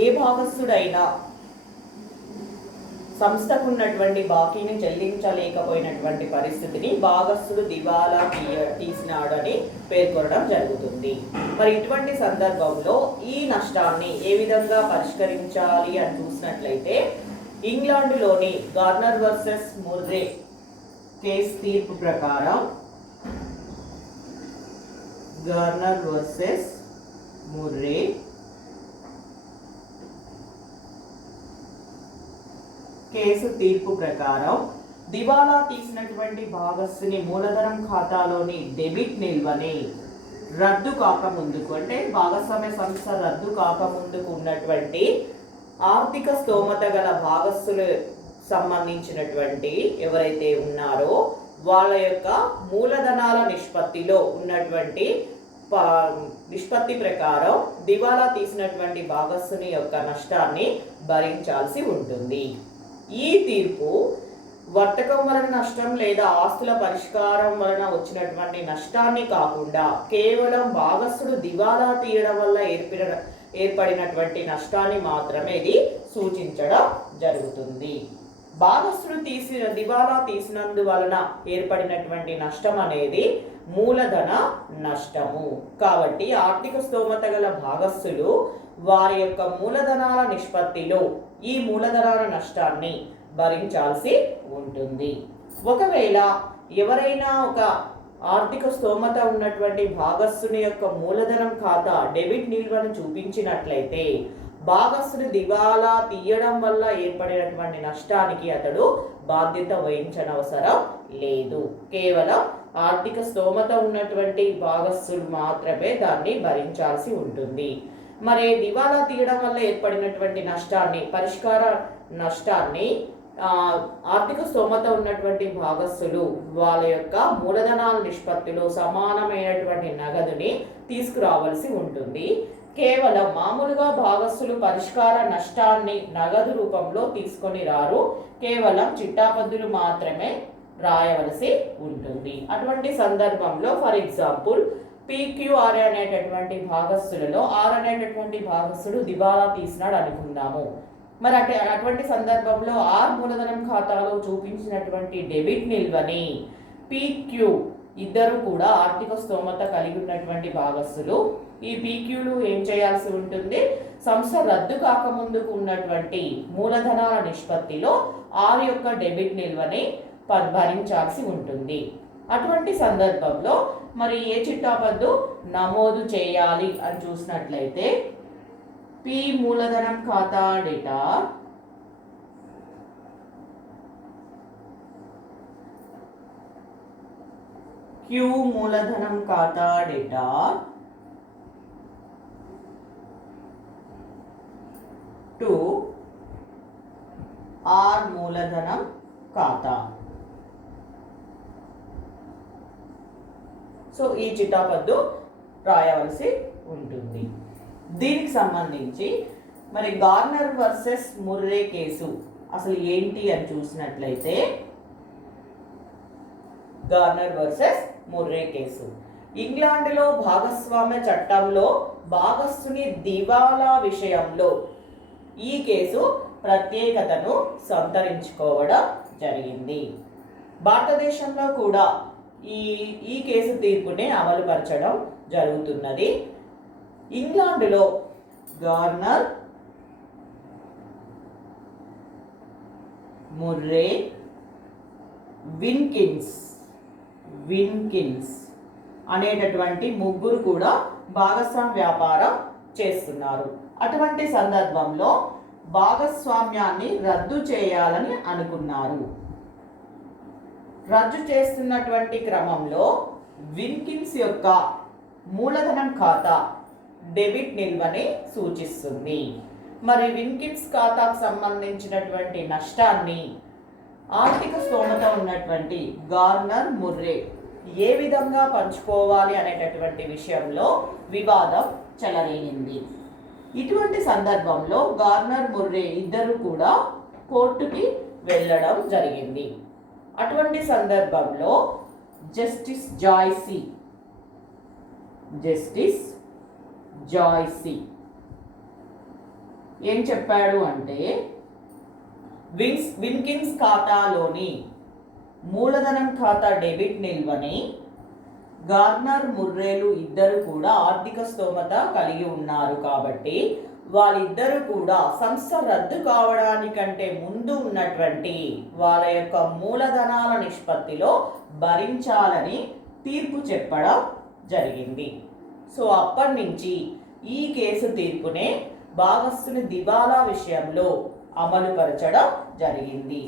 ఏ భాగస్థుడైనా సంస్థకు ఉన్నటువంటి బాకీని చెల్లించలేకపోయినటువంటి పరిస్థితిని భాగస్థుడు దివాలా తీసినాడని పేర్కొనడం జరుగుతుంది. మరి ఇటువంటి సందర్భంలో ఈ నష్టాన్ని ఏ విధంగా పరిష్కరించాలి అని చూసినట్లయితే ఇంగ్లాండ్లోని గార్నర్ వర్సెస్ ముర్రే కేసు తీర్పు ప్రకారం గార్నర్ వర్సెస్ ముర్రే కేసు తీర్పు ప్రకారం దివాలా తీసినటువంటి భాగస్థుని మూలధనం ఖాతాలోని డెబిట్ నిల్వని రద్దు కాకముందుకు, అంటే భాగస్వామ్య సంస్థ రద్దు కాకముందుకు ఉన్నటువంటి ఆర్థిక స్తోమత గల భాగస్థులు సంబంధించినటువంటి ఎవరైతే ఉన్నారో వాళ్ళ యొక్క మూలధనాల నిష్పత్తిలో ఉన్నటువంటి నిష్పత్తి ప్రకారం దివాలా తీసినటువంటి భాగస్థుని యొక్క నష్టాన్ని భరించాల్సి ఉంటుంది. ఈ తీర్పు వర్తకం వలన నష్టం లేదా ఆస్తుల పరిష్కారం వలన వచ్చినటువంటి నష్టాన్ని కాకుండా కేవలం భాగస్థుడు దివాలా తీయడం వల్ల ఏర్పడినటువంటి నష్టాన్ని మాత్రమే ఇది సూచించడం జరుగుతుంది. భాగస్థుడు దివాలా తీసినందువలన ఏర్పడినటువంటి నష్టం అనేది మూలధన నష్టము. కాబట్టి ఆర్థిక స్తోమత గల భాగస్థులు వారి యొక్క మూలధనాల నిష్పత్తిలో ఈ మూలధనాల నష్టాన్ని భరించాల్సి ఉంటుంది. ఒకవేళ ఎవరైనా ఒక ఆర్థిక స్తోమత ఉన్నటువంటి భాగస్థుని యొక్క మూలధనం ఖాతా డెబిట్ నిల్వను చూపించినట్లయితే భాగస్థుడు దివాలా తీయడం వల్ల ఏర్పడినటువంటి నష్టానికి అతడు బాధ్యత వహించనవసరం లేదు. కేవలం ఆర్థిక స్తోమత ఉన్నటువంటి భాగస్థులు మాత్రమే దాన్ని భరించాల్సి ఉంటుంది. మరి దివాలా తీయడం వల్ల ఏర్పడినటువంటి పరిష్కార నష్టాన్ని ఆర్థిక స్తోమత ఉన్నటువంటి భాగస్థులు వాళ్ళ యొక్క మూలధనాల నిష్పత్తిలో సమానమైనటువంటి నగదుని తీసుకురావాల్సి ఉంటుంది. కేవలం మామూలుగా భాగస్థులు పరిష్కార నష్టాన్ని నగదు రూపంలో తీసుకొని రారు, కేవలం చిట్టాపద్దులు మాత్రమే రాయవలసి ఉంటుంది. అటువంటి సందర్భంలో ఫర్ ఎగ్జాంపుల్ PQR అనేటటువంటి భాగస్థులలో ఆర్ అనేటటువంటి భాగస్థుడు దివాలా తీసినాడు అనుకుందాము. మరి అటువంటి సందర్భంలో ఆర్ మూలధనం ఖాతాలో చూపించినటువంటి డెబిట్ నిల్వని PQ ఇద్దరు కూడా ఆర్థిక స్తోమత కలిగి ఉన్నటువంటి భాగస్థులు ఈ PQలు ఏం చేయాల్సి ఉంటుంది? సంస్థ రద్దు కాకముందుకు ఉన్నటువంటి మూలధనాల నిష్పత్తిలో ఆర్ యొక్క డెబిట్ నిల్వని భరించాల్సి ఉంటుంది. అటువంటి సందర్భంలో మరి ఏ చిట్టాపద్దు నమోదు చేయాలి అని చూసినట్లయితే P మూలధనం ఖాతా డేటా Q మూలధనం ఖాతా డేటా టు R మూలధనం ఖాతా. సో ఈ చిట్టాపద్దు రాయవలసి ఉంటుంది. దీనికి సంబంధించి మరి గార్నర్ వర్సెస్ ముర్రే కేసు అసలు ఏంటి అని చూసినట్లయితే గార్నర్ వర్సెస్ ముర్రే కేసు ఇంగ్లాండ్లో భాగస్వామ్య చట్టంలో భాగస్థుని దివాలా విషయంలో ఈ కేసు ప్రత్యేకతను సంతరించుకోవడం జరిగింది. భారతదేశంలో కూడా ఈ కేసు తీర్పుని అమలుపరచడం జరుగుతున్నది. ఇంగ్లాండ్లో గార్నర్ ముర్రే విన్కిన్స్ అనేటటువంటి ముగ్గురు కూడా భాగస్వామ్య వ్యాపారం చేస్తున్నారు. అటువంటి సందర్భంలో భాగస్వామ్యాన్ని రద్దు చేయాలని అనుకున్నారు. రద్దు చేస్తున్నటువంటి క్రమంలో విన్కిన్స్ యొక్క మూలధనం ఖాతా డెబిట్ నిల్వని సూచిస్తుంది. మరి విన్కిన్స్ ఖాతాకు సంబంధించినటువంటి నష్టాన్ని ఆర్థిక స్తోమత ఉన్నటువంటి గార్నర్ ముర్రే ఏ విధంగా పంచుకోవాలి అనేటటువంటి విషయంలో వివాదం చెలరేగింది. ఇటువంటి సందర్భంలో గార్నర్ ముర్రే ఇద్దరు కూడా కోర్టుకి వెళ్ళడం జరిగింది. అటువంటి సందర్భంలో జస్టిస్ జాయ్సీ ఏం చెప్పాడు అంటే విన్కిన్స్ ఖాతాలోని మూలధనం ఖాతా డెబిట్ నిల్వని గార్నర్ ముర్రేలు ఇద్దరు కూడా ఆర్థిక స్తోమత కలిగి ఉన్నారు కాబట్టి వాళ్ళిద్దరూ కూడా సంస్థ రద్దు కావడానికంటే ముందు ఉన్నటువంటి వాళ్ళ యొక్క మూలధనాల నిష్పత్తిలో భరించాలని తీర్పు చెప్పడం జరిగింది. సో అప్పటి నుంచి ఈ కేసు తీర్పునే భాగస్తుని దివాలా విషయంలో అమలుపరచడం జరిగింది.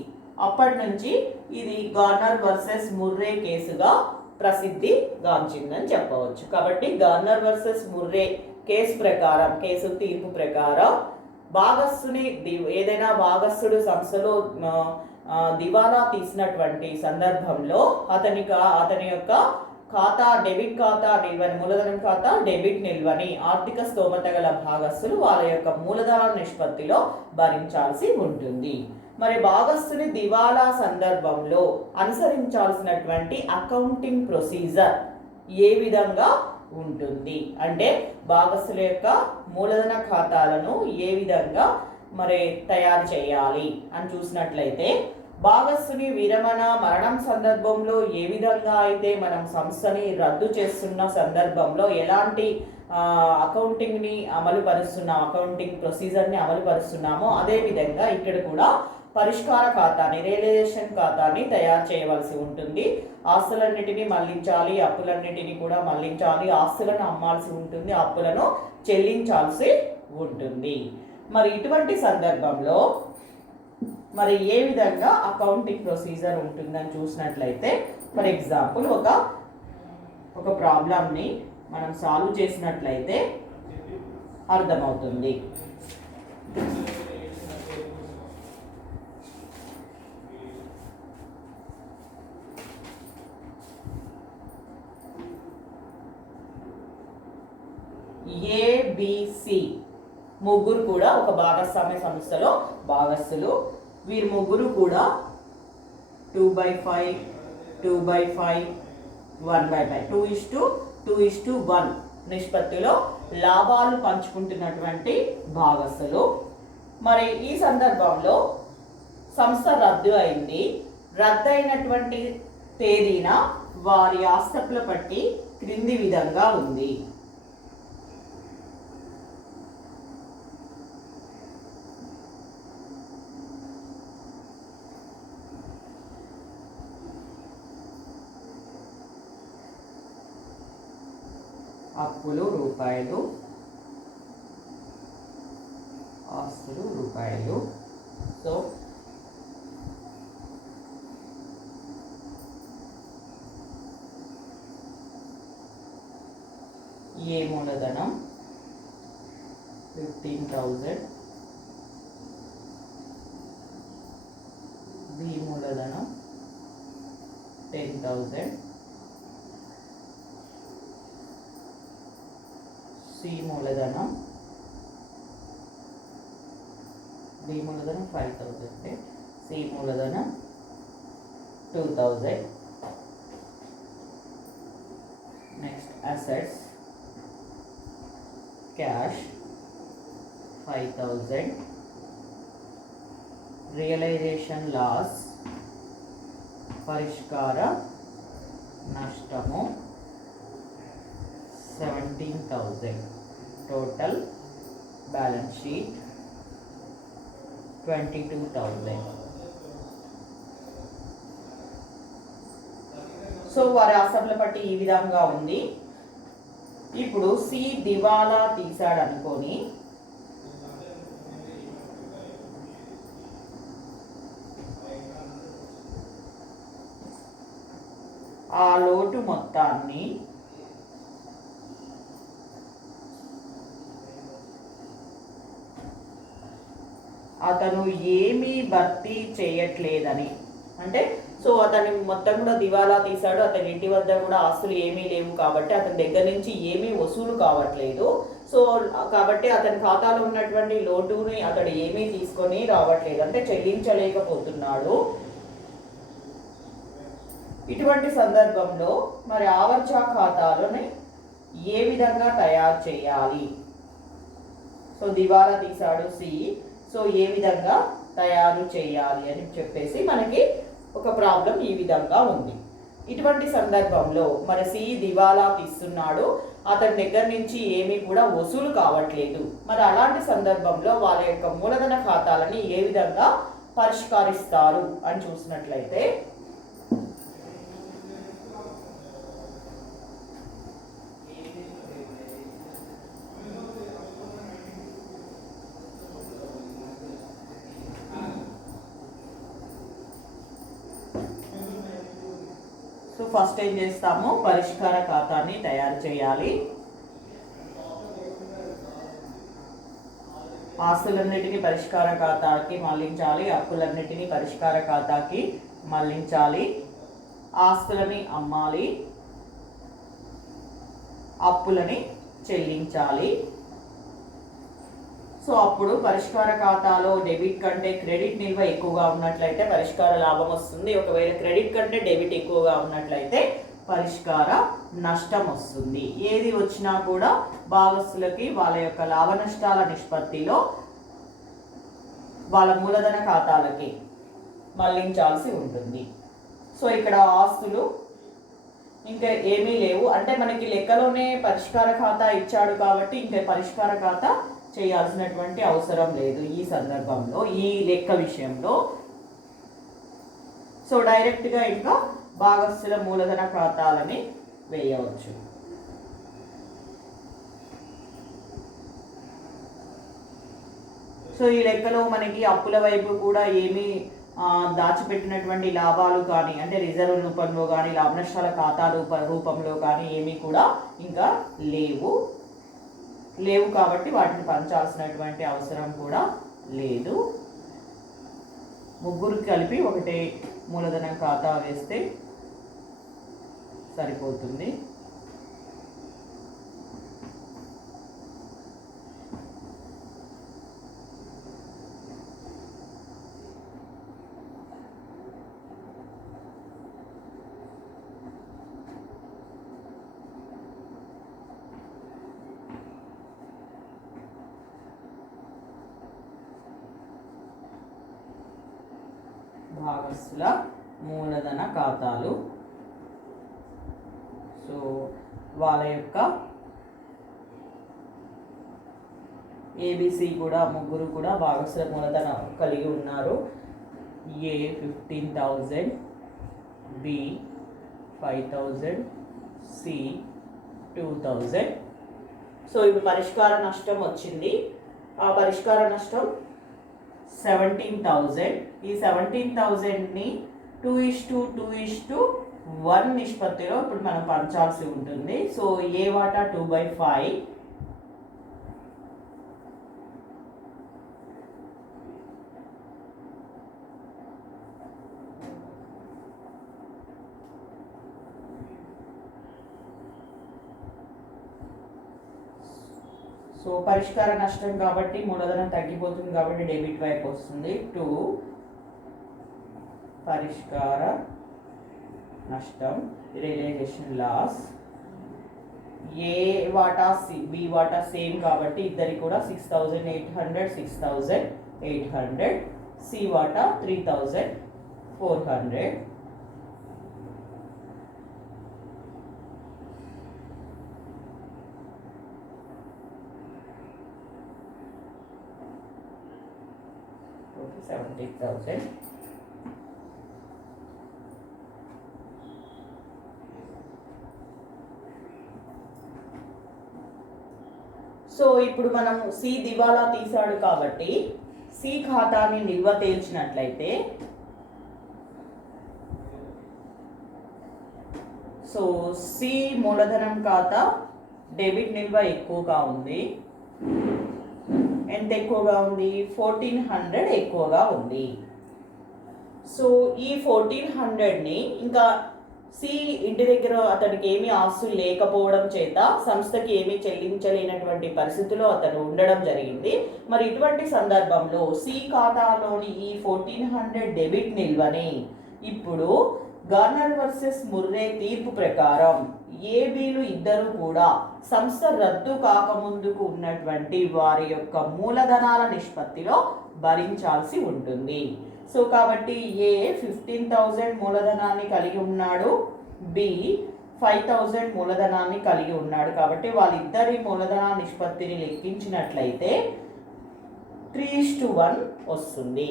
అప్పటి నుంచి ఇది గార్నర్ వర్సెస్ ముర్రే కేసుగా ప్రసిద్ధి గాంచిందని చెప్పవచ్చు. కాబట్టి గార్నర్ వర్సెస్ ముర్రే కేసు తీర్పు ప్రకారం ఏదైనా భాగస్తుడు సంస్థలో దివాలా తీసినటువంటి సందర్భంలో అతని యొక్క డెబిట్ ఖాతా నిల్వని మూలధనం ఖాతా డెబిట్ నిల్వని ఆర్థిక స్తోమత గల భాగస్తులు వాళ్ళ యొక్క మూలధన నిష్పత్తిలో భరించాల్సి ఉంటుంది. మరి భాగస్తుని దివాలా సందర్భంలో అనుసరించాల్సినటువంటి అకౌంటింగ్ ప్రొసీజర్ ఏ విధంగా ఉంటుంది అంటే భాగస్తుల యొక్క మూలధన ఖాతాలను ఏ విధంగా మరి తయారు చేయాలి అని చూసినట్లయితే భాగస్తుని మరణం సందర్భంలో ఏ విధంగా అయితే మనం సంస్థని రద్దు చేస్తున్న సందర్భంలో ఎలాంటి అకౌంటింగ్ని అకౌంటింగ్ ప్రొసీజర్ని అమలుపరుస్తున్నామో అదేవిధంగా ఇక్కడ కూడా పరిష్కార ఖాతాని రియలైజేషన్ ఖాతాని తయారు చేయవలసి ఉంటుంది. ఆస్తులన్నిటినీ మళ్లించాలి, అప్పులన్నిటినీ కూడా మళ్లించాలి, ఆస్తులను అమ్మాల్సి ఉంటుంది, అప్పులను చెల్లించాల్సి ఉంటుంది. మరి ఇటువంటి సందర్భంలో మరి ఏ విధంగా అకౌంటింగ్ ప్రొసీజర్ ఉంటుందని చూసినట్లయితే ఫర్ ఎగ్జాంపుల్ ఒక ప్రాబ్లంని మనం సాల్వ్ చేసినట్లయితే అర్థమవుతుంది. ఏబిసి ముగ్గురు కూడా ఒక భాగస్వామ్య సంస్థలో భాగస్తులు. వీరు ముగ్గురు కూడా 2/5, 2/5, 1/5, 2:1 నిష్పత్తిలో లాభాలు పంచుకుంటున్నటువంటి భాగస్తులు. మరి ఈ సందర్భంలో సంస్థ రద్దు అయింది. రద్దయినటువంటి తేదీన వారి ఆస్తుల పట్టి క్రింది విధంగా ఉంది. అప్పులు రూపాయలు, ఆస్తులు రూపాయలు. సో ఏ మూలధనం 15,000, బి మూలధనం 10,000, సి మూలధనం 5,000, సి మూలధనం 2,000. Next assets cash 5,000, realisation loss పరిష్కార నష్టము 17,000. Total balance sheet 22,000. సో వారి ఆస్తుల పట్టి ఈ విధంగా ఉంది. ఇప్పుడు సి దివాలా తీశాడనుకొని ఆ లోటు మొత్తాన్ని అతను ఏమీ భర్తీ చేయట్లేదని అంటే సో అతని మొత్తం కూడా దివాలా తీశాడు. అతని ఇంటి వద్ద కూడా ఆస్తులు ఏమీ లేవు కాబట్టి అతని దగ్గర నుంచి ఏమీ వసూలు కావట్లేదు. సో కాబట్టి అతని ఖాతాలో ఉన్నటువంటి లోటుని అతడు ఏమీ తీసుకొని రావట్లేదు, అంటే చెల్లించలేకపోతున్నాడు. ఇటువంటి సందర్భంలో మరి ఆవర్చా ఖాతాలని ఏ విధంగా తయారు చేయాలి? సో సో దివాలా తీశాడు సి, సో ఏ విధంగా తయారు చేయాలి అని చెప్పేసి మనకి ఒక ప్రాబ్లం ఈ విధంగా ఉంది. ఇటువంటి సందర్భంలో మరి సి దివాలా తీస్తున్నాడు, అతని దగ్గర నుంచి ఏమీ కూడా వసూలు కావట్లేదు. మరి అలాంటి సందర్భంలో వాళ్ళ యొక్క మూలధన ఖాతాలని ఏ విధంగా పరిష్కరిస్తారు అని చూసినట్లయితే సో ఫస్ట్ ఏం చేస్తాము, పరిష్కార ఖాతాని తయారు చేయాలి. ఆస్తులన్నిటిని పరిష్కార ఖాతాకి మళ్లించాలి, అప్పులన్నిటిని పరిష్కార ఖాతాకి మళ్లించాలి. ఆస్తులని అమ్మాలి, అప్పులని చెల్లించాలి. సో అప్పుడు పరిష్కార ఖాతాలో డెబిట్ కంటే క్రెడిట్ నిల్వ ఎక్కువగా ఉన్నట్లయితే పరిష్కార లాభం వస్తుంది. ఒకవేళ క్రెడిట్ కంటే డెబిట్ ఎక్కువగా ఉన్నట్లయితే పరిష్కార నష్టం వస్తుంది. ఏది వచ్చినా కూడా భాగస్తులకి వాళ్ళ యొక్క లాభ నష్టాల నిష్పత్తిలో వాళ్ళ మూలధన ఖాతాలకి మళ్లించాల్సి ఉంటుంది. సో ఇక్కడ ఆస్తులు ఇంకా ఏమీ లేవు, అంటే మనకి లెక్కలోనే పరిష్కార ఖాతా ఇచ్చాడు కాబట్టి ఇంకా పరిష్కార ఖాతా చేయాల్సినటువంటి అవసరం లేదు ఈ సందర్భంలో, ఈ లెక్క విషయంలో. సో డైరెక్ట్గా ఇంకా భాగస్థుల మూలధన ఖాతాలని వేయవచ్చు. సో ఈ లెక్కలో మనకి అప్పుల వైపు కూడా ఏమీ దాచిపెట్టినటువంటి లాభాలు కానీ, అంటే రిజర్వ్ రూపంలో కానీ లాభ నష్టాల ఖాతా రూపంలో కానీ ఏమీ కూడా ఇంకా లేవు కాబట్టి వాటిని పంచాల్సినటువంటి అవసరం కూడా లేదు. ముగ్గురికి కలిపి ఒకటే మూలధన ఖాతా వేస్తే సరిపోతుంది. భాగస్థుల మూలధన ఖాతాలు. సో వాళ్ళ యొక్క ఏబిసి కూడా ముగ్గురు కూడా భాగస్థుల మూలధన కలిగి ఉన్నారు. ఏ 15,000, బి 5,000, సి 2,000. సో ఇప్పుడు పరిష్కార నష్టం వచ్చింది. ఆ పరిష్కార నష్టం 17,000. ఈ 17,000ని 2:2:1 నిష్పత్తిలో ఇప్పుడు మనం పంచాల్సి ఉంటుంది. సో ఏ వాటా 2/5, సో పరిష్కార నష్టం కాబట్టి మూలధనం తగ్గిపోతుంది కాబట్టి డెబిట్ వైపు వస్తుంది. 2 పరిష్కార నష్టం రియలైజేషన్ లాస్. ఏ వాటా బి వాటా సేమ్ కాబట్టి ఇద్దరికి కూడా 6,800, 6,800. సి వాటా 3,400. Okay, 70,000. సో ఇప్పుడు మనం సి దివాలా తీశాడు కాబట్టి సి ఖాతాని నిల్వ తేల్చినట్లయితే, సో సి మూలధనం ఖాతా డెబిట్ నిల్వ ఎక్కువగా ఉంది. ఎంత ఎక్కువగా ఉంది? 1,400 ఎక్కువగా ఉంది. సో ఈ 1,400ని ఇంకా సి ఇంటి దగ్గర అతనికి ఏమీ ఆస్తులు లేకపోవడం చేత సంస్థకి ఏమీ చెల్లించలేనటువంటి పరిస్థితిలో అతను ఉండడం జరిగింది. మరి ఇటువంటి సందర్భంలో సి ఖాతాలోని ఈ 1,400 డెబిట్ నిల్వని ఇప్పుడు గార్నర్ వర్సెస్ ముర్రే తీర్పు ప్రకారం ఏబీలు ఇద్దరు కూడా సంస్థ రద్దు కాకముందుకు ఉన్నటువంటి వారి యొక్క మూలధనాల నిష్పత్తిలో భరించాల్సి ఉంటుంది. సో కాబట్టి ఏ 15,000 మూలధనాన్ని కలిగి ఉన్నాడు, బి 5,000 మూలధనాన్ని కలిగి ఉన్నాడు. కాబట్టి వాళ్ళిద్దరి మూలధన నిష్పత్తిని లెక్కించినట్లయితే 3:1 వస్తుంది.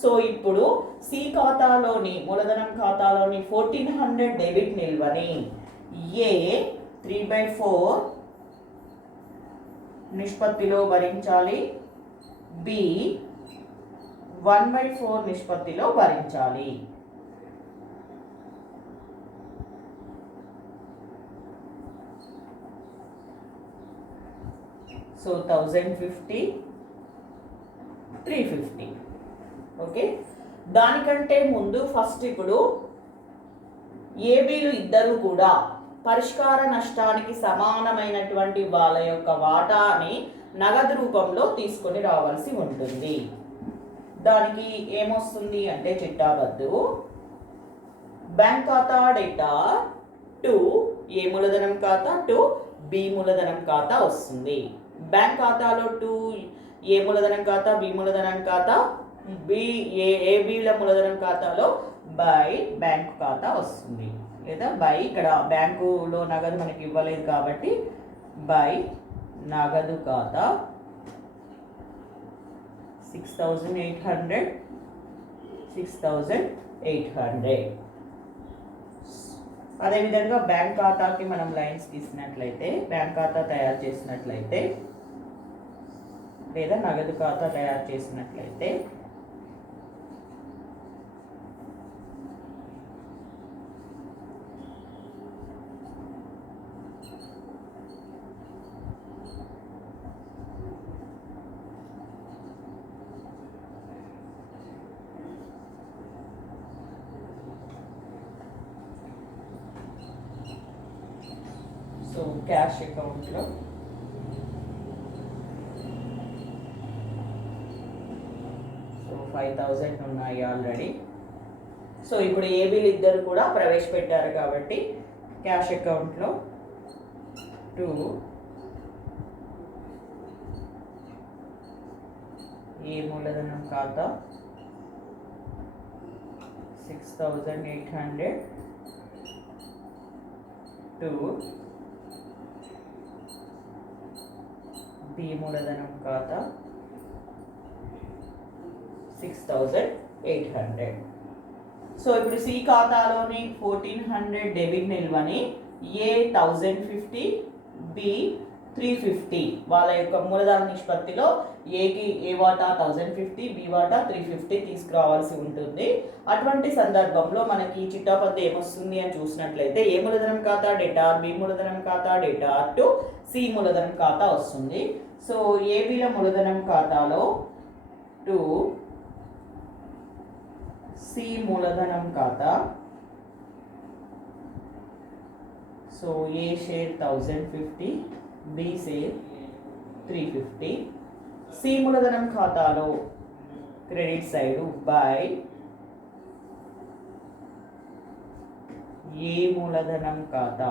సో ఇప్పుడు సి ఖాతాలోని మూలధనం ఖాతాలోని 1400 డెబిట్ నిల్వని ఏ 3/4 నిష్పత్తిలో భరించాలి, బి 1/4 నిష్పత్తిలో భరించాలి. సో 1050, 350. ఓకే, దానికంటే ముందు ఫస్ట్ ఇప్పుడు ఏబీలు ఇద్దరు కూడా పరిష్కార నష్టానికి సమానమైనటువంటి వాళ్ళ యొక్క వాటాని నగదు రూపంలో తీసుకొని రావాల్సి ఉంటుంది. దానికి ఏమొస్తుంది అంటే చిట్టాబద్దు బ్యాంక్ ఖాతా డేటా టు ఏ మూలధనం ఖాతా టు బి మూలధనం ఖాతా వస్తుంది. బ్యాంక్ ఖాతాలో టు ఏ మూలధనం ఖాతా, బి మూలధనం ఖాతా, ఏబీల మూలధనం ఖాతాలో బై బ్యాంక్ ఖాతా వస్తుంది. లేదా బై ఇక్కడ బ్యాంకులో నగదు మనకి ఇవ్వలేదు కాబట్టి బై నగదు ఖాతా 6,800, 6,800. అదేవిధంగా బ్యాంక్ ఖాతాకి మనం లైన్స్ తీసినట్లయితే, బ్యాంక్ ఖాతా తయారు చేసినట్లయితే లేదా నగదు ఖాతా తయారు చేసినట్లయితే సో క్యాష్ అకౌంట్లో సో 5,000 ఉన్నాయి ఆల్రెడీ. సో ఇప్పుడు ఏబీలు ఇద్దరు కూడా ప్రవేశపెట్టారు కాబట్టి క్యాష్ అకౌంట్లో 2 ఏ మూలధనం ఖాతా 6,800 2 బి మూలధనం ఖాతా 6,800. సో ఇప్పుడు సి ఖాతాలోని 1400 డెబిట్ నిల్వని ఏ 1050, బి 350 వాళ్ళ యొక్క మూలధన నిష్పత్తిలో ఏకి ఏ వాటా 1050, బి వాటా 350 తీసుకురావాల్సి ఉంటుంది. అటువంటి సందర్భంలో మనకి చిట్టాపద్దు ఏమొస్తుంది అని చూసినట్లయితే ఏ మూలధనం ఖాతా డెటార్, బి మూలధనం ఖాతా డెటార్ టు సి మూలధనం ఖాతా వస్తుంది. సో ఏబీల మూలధనం ఖాతాలో 2 సి మూలధనం ఖాతా, సో ఏ షేర్ 1050, బి షేర్ 350. సి మూలధనం ఖాతాలో క్రెడిట్ సైడ్ బై ఏ మూలధనం ఖాతా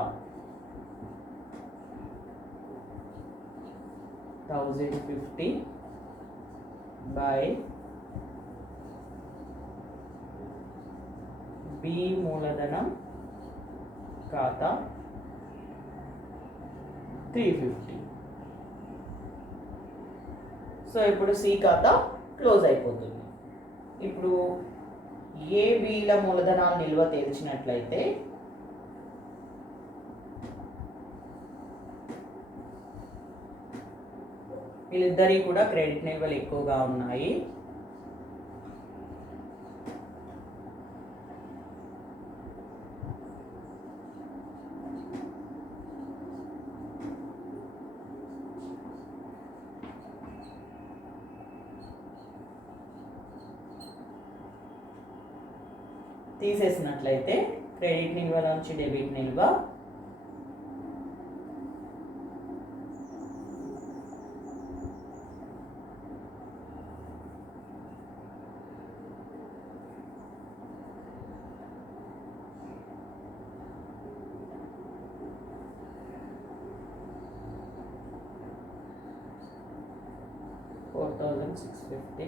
1050 బై బి మూలధనం ఖాతా 350. సో ఇప్పుడు సి ఖాతా క్లోజ్ అయిపోతుంది. ఇప్పుడు ఏబీల మూలధనాలు నిల్వ తేల్చినట్లయితే వీళ్ళిద్దరి కూడా క్రెడిట్ నిల్వలు ఎక్కువగా ఉన్నాయి. తీసేసినట్లయితే క్రెడిట్ నిల్వ నుంచి డెబిట్ నిల్వ 4,650.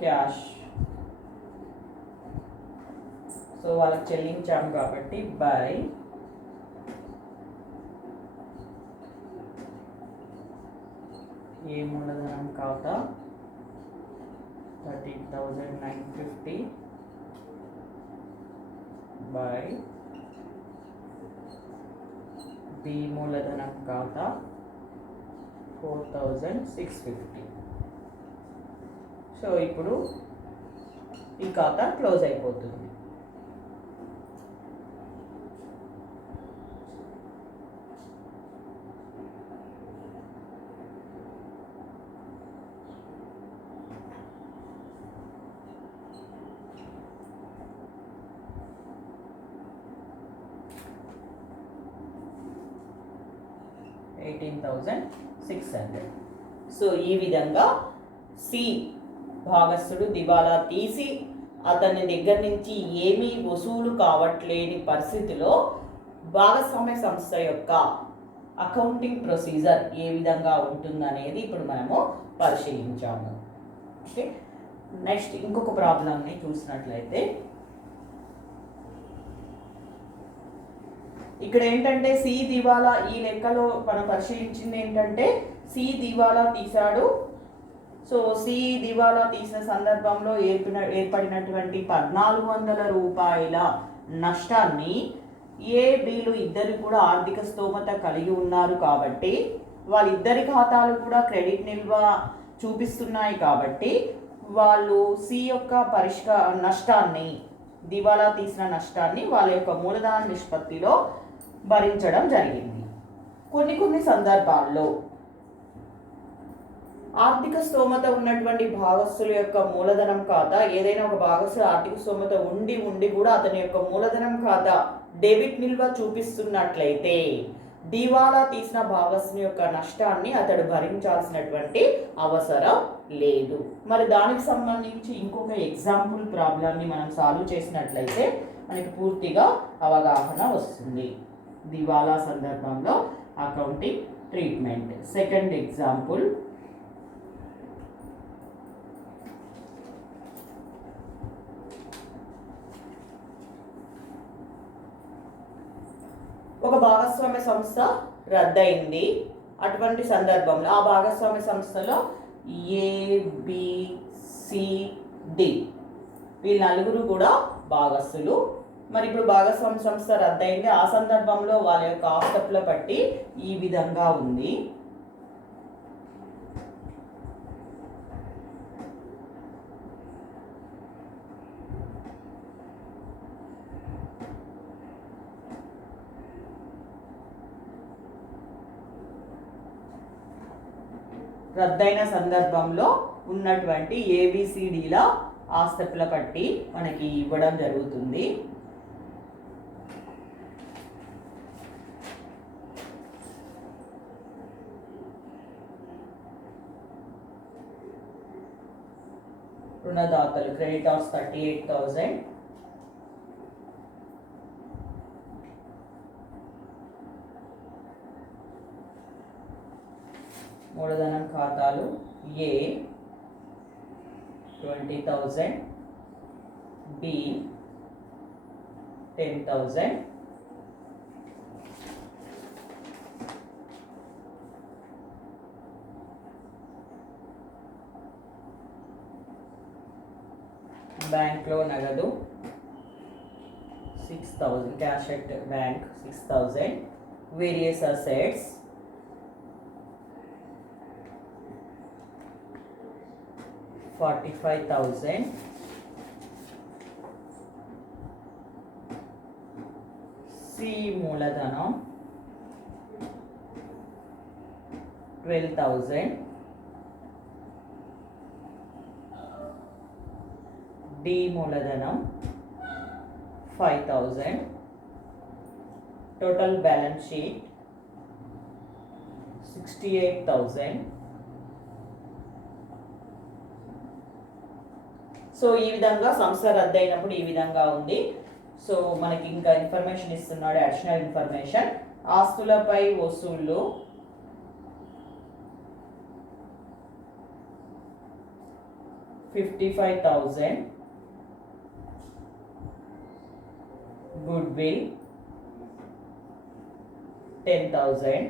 క్యాష్. సో వాళ్ళకి చెల్లించాము కాబట్టి బై ఏ మూలధనం ఖాతా 13,950 బై బి మూలధనం ఖాతా 4,650. సో ఇప్పుడు ఈ ఖాతా క్లోజ్ అయిపోతుంది. $18,600. సో ఈ విధంగా సి భాగస్థుడు దివాలా తీసి అతని దగ్గర నుంచి ఏమీ వసూలు కావట్లేని పరిస్థితిలో భాగస్వామ్య సంస్థ యొక్క అకౌంటింగ్ ప్రొసీజర్ ఏ విధంగా ఉంటుందనేది ఇప్పుడు మనము పరిశీలించాము. ఓకే, నెక్స్ట్ ఇంకొక ప్రాబ్లంని చూసినట్లయితే ఇక్కడ ఏంటంటే సి దివాలా, ఈ లెక్కలో మనం పరిశీలించింది ఏంటంటే సి దివాలా తీశాడు. సో సి దివాలా తీసిన సందర్భంలో ఏర్పడినటువంటి 1,400 రూపాయల నష్టాన్ని ఏ బిలు ఇద్దరు కూడా ఆర్థిక స్తోమత కలిగి ఉన్నారు కాబట్టి వాళ్ళిద్దరి ఖాతాలు కూడా క్రెడిట్ నిల్వ చూపిస్తున్నాయి కాబట్టి వాళ్ళు సి యొక్క నష్టాన్ని, దివాలా తీసిన నష్టాన్ని వాళ్ళ యొక్క మూలధన నిష్పత్తిలో భరించడం జరిగింది. కొన్ని సందర్భాల్లో ఆర్థిక స్తోమత ఉన్నటువంటి భాగస్థుల యొక్క మూలధనం ఖాతా, ఏదైనా ఒక భాగస్థుల ఆర్థిక స్తోమత ఉండి కూడా అతని యొక్క మూలధనం ఖాతా డెబిట్ నిల్వ చూపిస్తున్నట్లయితే దివాలా తీసిన భాగస్థుని యొక్క నష్టాన్ని అతడు భరించాల్సినటువంటి అవసరం లేదు. మరి దానికి సంబంధించి ఇంకొక ఎగ్జాంపుల్ ప్రాబ్లంని మనం సాల్వ్ చేసినట్లయితే మనకి పూర్తిగా అవగాహన వస్తుంది. దివాలా సందర్భంలో అకౌంటింగ్ ట్రీట్మెంట్. సెకండ్ ఎగ్జాంపుల్, ఒక భాగస్వామ్య సంస్థ రద్దయింది. అటువంటి సందర్భంలో ఆ భాగస్వామ్య సంస్థలో ABCD వీళ్ళు నలుగురు కూడా భాగస్థులు. మరి ఇప్పుడు భాగస్వామ్య సంస్థ రద్దయింది. ఆ సందర్భంలో వాళ్ళ యొక్క ఆస్తుల పట్టి ఈ విధంగా ఉంది. రద్దయిన సందర్భంలో ఉన్నటువంటి ABCDల ఆస్తుల పట్టి మనకి ఇవ్వడం జరుగుతుంది. రుణదాతలు క్రెడిటార్స్ 38,000, మూలధనం ఖాతాలు A 20,000, B 10,000, బ్యాంక్లో నగదు 6,000, cash at bank 6,000, various assets 45,000, C మూలధనం 12,000, డి మూలధనం 5,000. Total balance sheet 68,000. సో ఈ విధంగా సంస్థ రద్దు అయినప్పుడు ఈ విధంగా ఉంది. సో మనకి ఇంకా ఇన్ఫర్మేషన్ ఇస్తున్నాడు, అడిషనల్ ఇన్ఫర్మేషన్. ఆస్తులపై వసూళ్లు 55,000. Goodwill 10,000.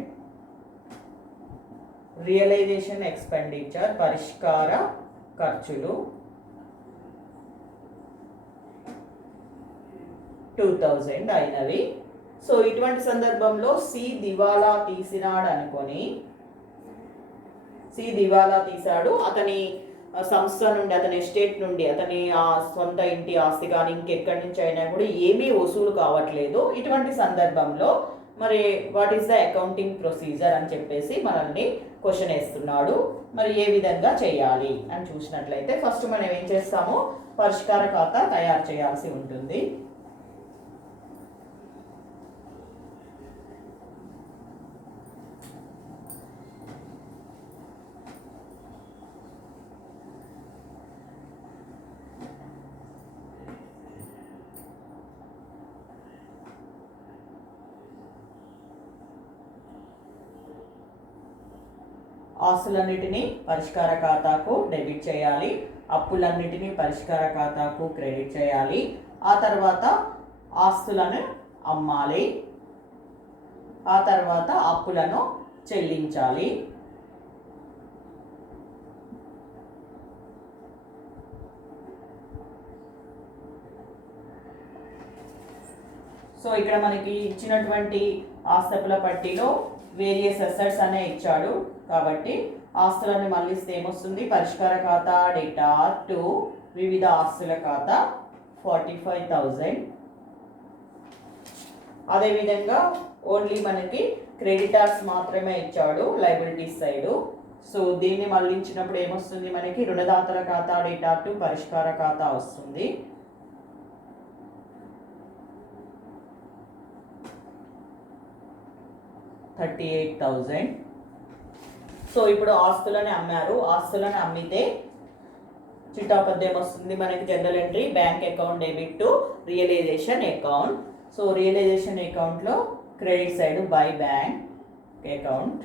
రియలైజేషన్ ఎక్స్పెండిచర్ పరిష్కార ఖర్చులు 2,000 అయినవి. సో ఇటువంటి సందర్భంలో సి దివాలా తీసినాడు అనుకొని, సి దివాలా తీశాడు, అతని సంస్థ నుండి, అతని ఎస్టేట్ నుండి, అతని సొంత ఇంటి ఆస్తి కానీ ఇంకెక్కడి నుంచి అయినా కూడా ఏమీ వసూలు కావట్లేదు. ఇటువంటి సందర్భంలో మరి what is the accounting procedure అని చెప్పేసి మనల్ని క్వశ్చన్ వేస్తున్నాడు. మరి ఏ విధంగా చేయాలి అని చూసినట్లయితే ఫస్ట్ మనం ఏం చేస్తామో పరిష్కార ఖాతా తయారు చేయాల్సి ఉంటుంది. ఆస్తులన్నిటినీ పరిష్కార ఖాతాకు డెబిట్ చేయాలి, అప్పులన్నిటినీ పరిష్కార ఖాతాకు క్రెడిట్ చేయాలి. ఆ తర్వాత ఆస్తులను అమ్మాలి, ఆ తర్వాత అప్పులను చెల్లించాలి. సో ఇక్కడ మనకి ఇచ్చినటువంటి ఆస్తుల పట్టిలో వేరియస్ అసెట్స్ అనే ఇచ్చాడు కాబట్టి ఆస్తులను మళ్ళిస్తే ఏమొస్తుంది, పరిష్కార ఖాతా డేటా 2 వివిధ ఆస్తుల ఖాతా 45,000. అదేవిధంగా ఓన్లీ మనకి క్రెడిటార్స్ మాత్రమే ఇచ్చాడు లయబిలిటీస్ సైడు. సో దీన్ని మళ్ళించినప్పుడు ఏమొస్తుంది, మనకి రుణదాతల ఖాతా డేటా 2 పరిష్కార ఖాతా వస్తుంది. $38,000. సో ఇప్పుడు ఆస్తులను అమ్మారు, ఆస్తులను అమ్మితే చిట్టాపద్యం వస్తుంది మనకి. General entry bank account debit to realisation account. So realisation అకౌంట్లో credit side by bank account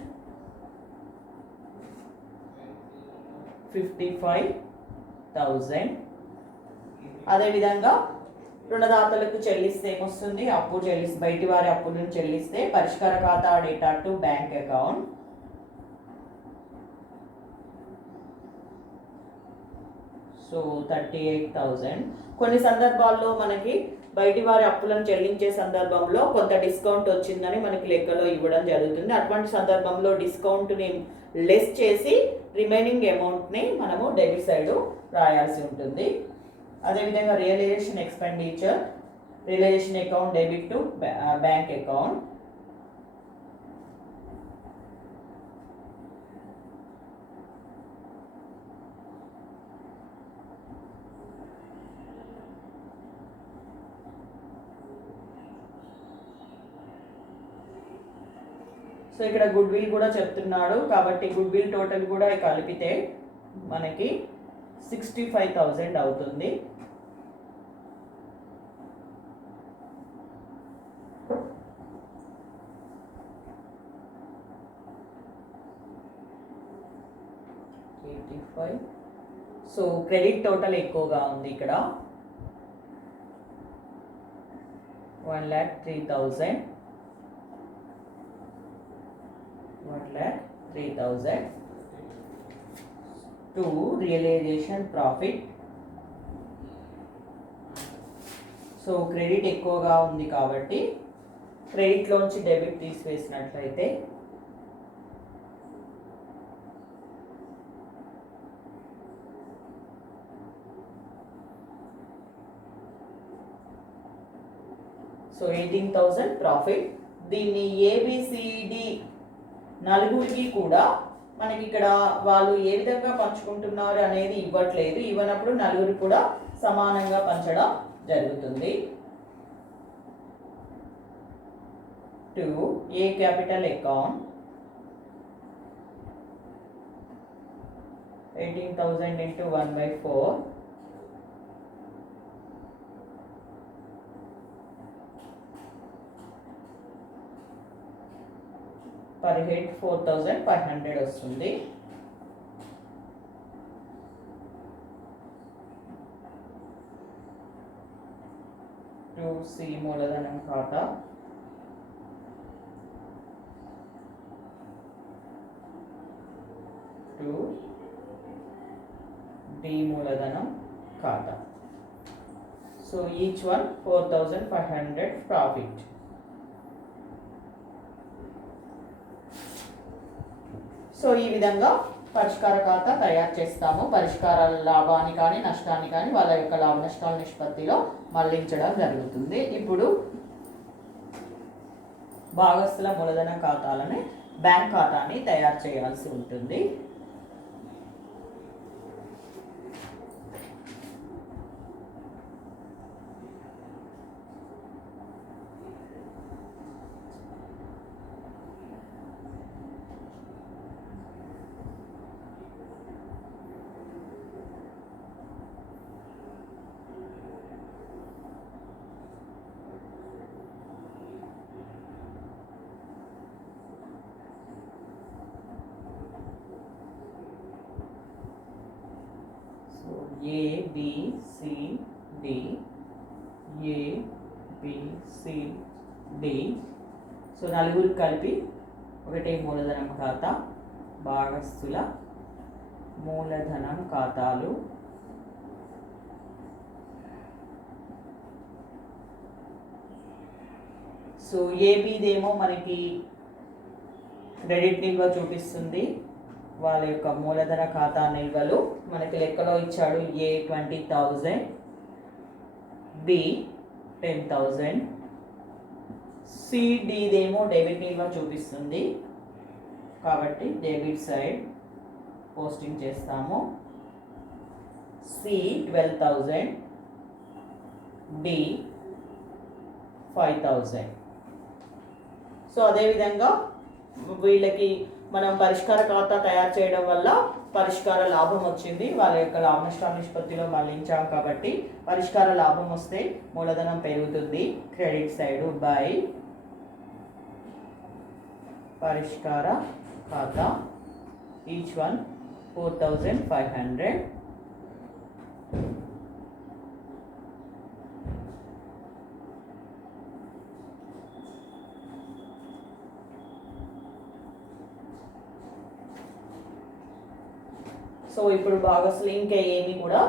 55,000. అదేవిధంగా రుణదాతలకు చెల్లిస్తే ఏమొస్తుంది, అప్పు చెల్లిస్తే బయటి వారి అప్పులను చెల్లిస్తే పరిష్కార ఖాతా data to bank account. So 38,000. కొన్ని సందర్భాల్లో మనకి బయటి వారి అప్పులను చెల్లించే సందర్భంలో కొంత డిస్కౌంట్ వచ్చిందని మనకి లెక్కలో ఇవ్వడం జరుగుతుంది. అటువంటి సందర్భంలో డిస్కౌంట్ని లెస్ చేసి రిమైనింగ్ అమౌంట్ని మనము డెబిట్ సైడ్ రాయాల్సి ఉంటుంది. అదేవిధంగా realisation expenditure realisation account debit to bank account. So ఇక్కడ గుడ్ విల్ కూడా చెప్తున్నాడు కాబట్టి గుడ్ విల్ టోటల్ కూడా కలిపితే మనకి 65,000 అవుతుంది. సో క్రెడిట్ టోటల్ ఎక్కువగా ఉంది ఇక్కడ 1,03,000. 1,03,000 to realization profit. So credit ఎక్కువగా ఉంది కాబట్టి క్రెడిట్లోంచి డెబిట్ తీసివేసినట్లయితే సో 18,000 ప్రాఫిట్. దీన్ని ఏబిసిడి నలుగురికి కూడా మనకి ఇక్కడ వాళ్ళు ఏ విధంగా పంచుకుంటున్నారు అనేది ఇవ్వట్లేదు. ఇవ్వనప్పుడు నలుగురు కూడా సమానంగా పంచడం జరుగుతుంది. to A capital account 18,000 into 1/4 per head 4,500 వస్తుంది. టు సి మూలధనం ఖాతా టు డి మూలధనం ఖాతా. So each one 4,500 profit. So ఈ విధంగా పరిష్కార ఖాతా తయారు చేస్తాము. పరిష్కార లాభాన్ని కానీ నష్టాన్ని కానీ వాళ్ళ యొక్క లాభ నష్టాల నిష్పత్తిలో మళ్లించడం జరుగుతుంది. ఇప్పుడు భాగస్థుల మూలధన ఖాతాలని బ్యాంక్ ఖాతాని తయారు చేయాల్సి ఉంటుంది. A B C D A B C D. So నలుగురు కలిపి ఒకటే మూలధనం ఖాతా, భాగస్థుల మూలధనం ఖాతాలు. సో ఏబిదేమో మనకి క్రెడిట్ నిల్వ చూపిస్తుంది. వాళ్ళ యొక్క మూలధన ఖాతా నిల్వలు మనకి లెక్కలో ఇచ్చాడు. ఏ 20,000, బి 10,000. సిడిదేమో డెబిట్ నిల్వ చూపిస్తుంది కాబట్టి డెబిట్ సైడ్ పోస్టింగ్ చేస్తాము. C 12,000, D 5,000. సో అదేవిధంగా వీళ్ళకి మనం పరిష్కార ఖాతా తయారు చేయడం వల్ల పరిష్కార లాభం వచ్చింది. వాళ్ళ యొక్క లాభ నష్టాల నిష్పత్తిలో మళ్లించాం కాబట్టి పరిష్కార లాభం వస్తే మూలధనం పెరుగుతుంది. క్రెడిట్ సైడ్ బై పరిష్కార ఖాతా ఈచ్ వన్ 4,500. సో ఇప్పుడు భాగస్వామి ఇంకా ఏమి కూడా